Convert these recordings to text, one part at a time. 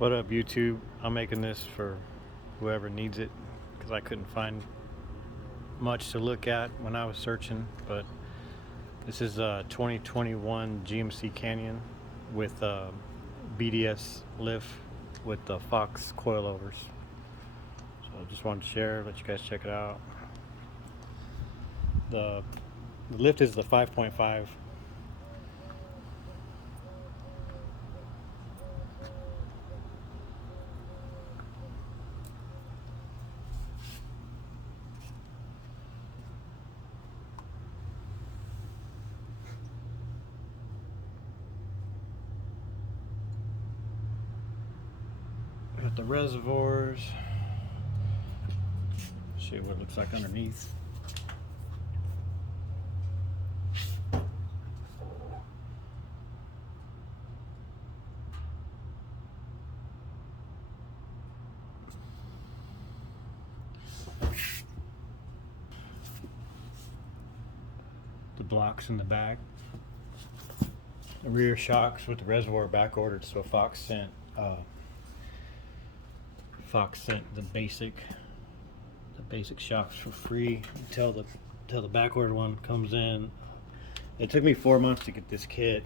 What up, YouTube? I'm making this for whoever needs it because I couldn't find much to look at when I was searching, but this is a 2021 GMC Canyon with BDS Lift with the Fox Coilovers. So I just wanted to share, let you guys check it out. The lift is the 5.5. We got the reservoirs. Show you what it looks like underneath. The blocks in the back. The rear shocks with the reservoir back ordered, so Fox sent the basic shocks for free until the back ordered one comes in. It took me 4 months to get this kit,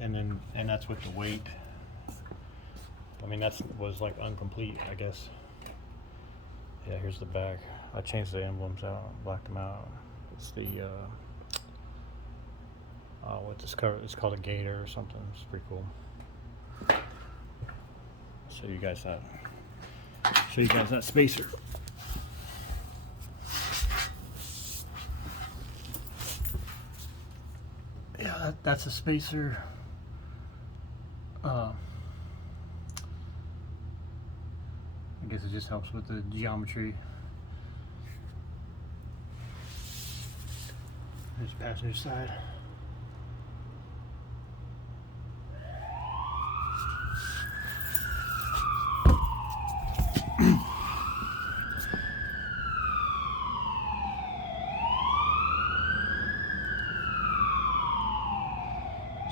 and that's with the weight. I mean, was like incomplete, I guess. Yeah, here's the back. I changed the emblems out, blacked them out. It's the what this cover? It's called a gator or something. It's pretty cool. Show you guys that spacer. Yeah, that's a spacer. I guess it just helps with the geometry. There's the passenger side.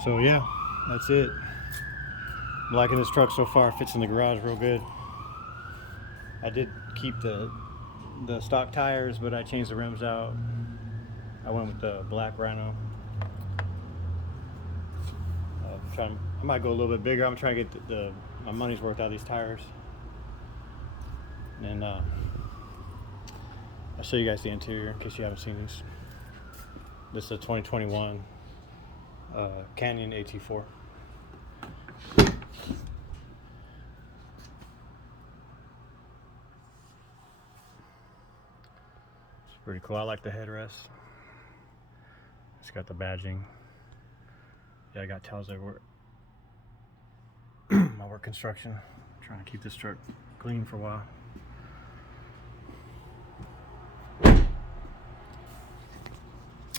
So yeah, that's it. I'm liking this truck so far. It fits in the garage real good. I did keep the stock tires, but I changed the rims out. I went with the black Rhino. I might go a little bit bigger. I'm trying to get my money's worth out of these tires. And I'll show you guys the interior in case you haven't seen these. This is a 2021 Canyon AT4. It's pretty cool. I like the headrest. It's got the badging. Yeah, I got towels everywhere. My work construction. I'm trying to keep this truck clean for a while.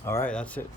All right, that's it.